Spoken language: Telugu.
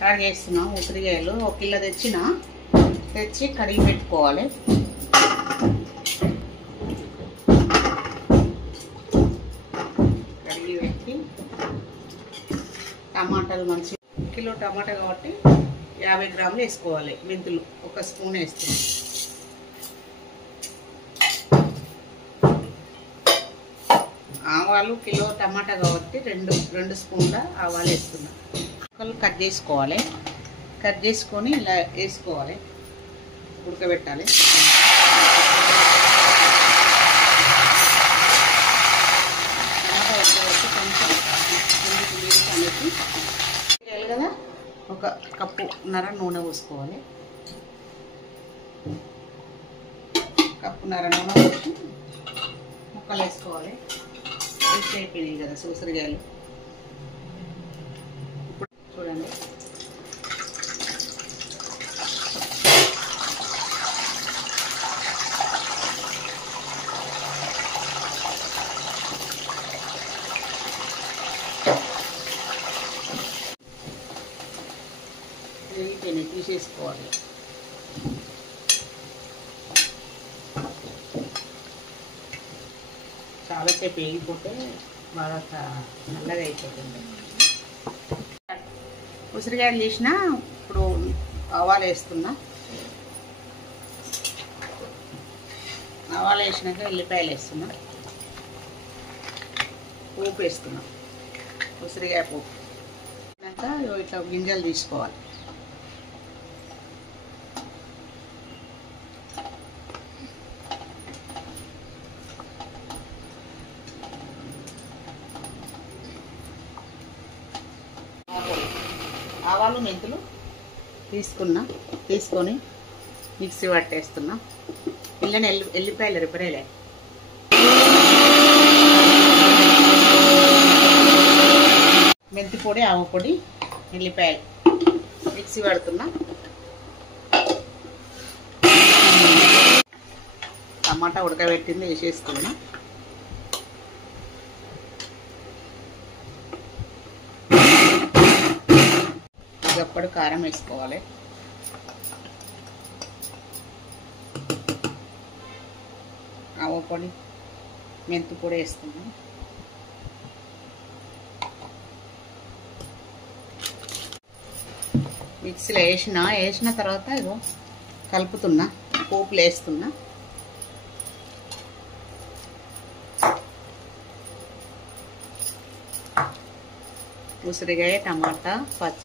స్టార్ట్ చేస్తున్నాం. ఉసిరికాయలు 1 కిలో తెచ్చి కడిగి పెట్టుకోవాలి. కడిగి పెట్టి టమాటాలు మంచి కిలో టమాటా కాబట్టి 50 గ్రాములు వేసుకోవాలి. మెంతులు 1 స్పూన్ వేస్తున్నాం. ఆవాలు కిలో టమాటా కాబట్టి 2 స్పూన్ల ఆవాలు వేస్తున్నాం. ముక్కలు కట్ చేసుకోవాలి. కట్ చేసుకొని ఇలా వేసుకోవాలి. ఉడకబెట్టాలి. టమాటా ఉడకబెట్టి కొంచెం అనేది కదా 1 కప్పున్నర నూనె పోసుకోవాలి. కప్పున్నర నూనె పోసి ముక్కలు వేసుకోవాలి. వేసి అయిపోయినాయి కదా ఉసిరికాయలు. ఇప్పుడు చూడండి వేగిపోయినాయి, తీసేసుకోవాలి. చాలాసేపు వేగిపోతే బాగా నల్లగా అయిపోతుంది. ఉసిరికాయలు చేసిన ఇప్పుడు ఆవాలు వేస్తున్నా. ఆవాలు వేసినాక ఎల్లిపాయలు వేస్తున్నా. పోపు వేస్తున్నా. ఉసిరికాయ పోపు వేసినాక ఇట్లా గింజలు తీసుకోవాలి. ఆవాలు మెంతులు తీసుకొని మిక్సీ పట్టేస్తున్నా. ఇళ్ళని ఎల్లిపాయలు రిపరేలే. మెంతి పొడి, ఆవు పొడి, ఎల్లిపాయలు మిక్సీ పడుతున్నా. టమాటా ఉడకబెట్టింది వేసేస్తున్నా. గప్పడు కారం వేసుకోవాలి. ఆవ పొడి, మెంతి పొడి వేస్తున్నాం. మిక్సీలో వేసిన తర్వాత ఇగో కలుపుతున్నా. పోపులు వేస్తున్నా. ఉసిరికాయ, టమాటా, పచ్చి